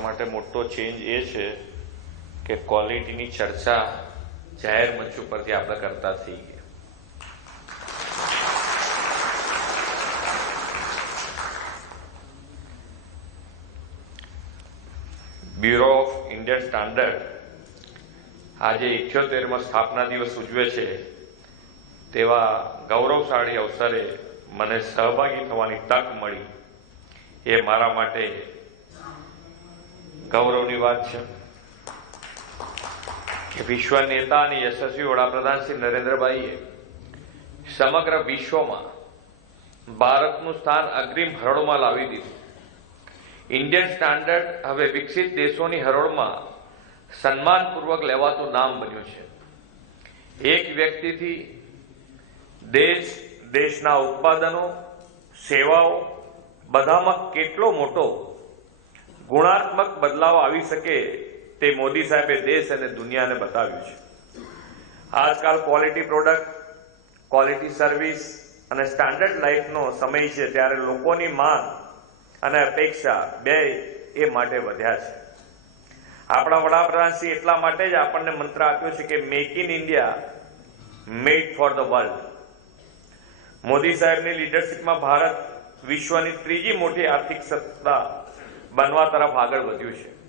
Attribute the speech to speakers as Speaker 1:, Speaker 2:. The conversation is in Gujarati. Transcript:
Speaker 1: આપણા માટે મોટો ચેન્જ એ છે કે ક્વોલિટીની ચર્ચા જાહેર મંચ ઉપરથી આપણે કરતા થઈ ગયા બ્યુરો ઓફ ઇન્ડિયન સ્ટાન્ડર્ડ આજે ઇઠ્યોતેરમાં સ્થાપના દિવસ ઉજવે છે. તેવા ગૌરવશાળી અવસરે મને સહભાગી થવાની તક મળી. એ મારા માટે ગૌરવની વાત છે કે વિશ્વ નેતા અને યશસ્વી વડાપ્રધાન શ્રી નરેન્દ્રભાઈએ સમગ્ર વિશ્વમાં ભારતનું સ્થાન અગ્રિમ હરોળમાં લાવી દીધું. ઇન્ડિયન સ્ટાન્ડર્ડ હવે વિકસિત દેશોની હરોળમાં સન્માનપૂર્વક લેવાતું નામ બન્યું છે. એક વ્યક્તિથી દેશ, દેશના ઉત્પાદનો, સેવાઓ, બધામાં કેટલો મોટો ગુણાત્મક બદલાવ આવી શકે તે મોદી સાહેબે દેશ અને દુનિયાને બતાવ્યું છે. આજકાલ ક્વોલિટી પ્રોડક્ટ ક્વોલિટી સર્વિસ અને સ્ટાન્ડર્ડ લાઈફનો સમય છે ત્યારે લોકોની માંગ અને અપેક્ષા બે એ માટે વધ્યા છે. આપણા વડાપ્રધાનશ્રી એટલા માટે જ આપણને મંત્ર આપ્યો છે કે make in India made for the world Modi સાહેબની લીડરશીપમાં ભારત વિશ્વની ત્રીજી મોટી આર્થિક સત્તા બનવા તરફ આગળ વધ્યું છે.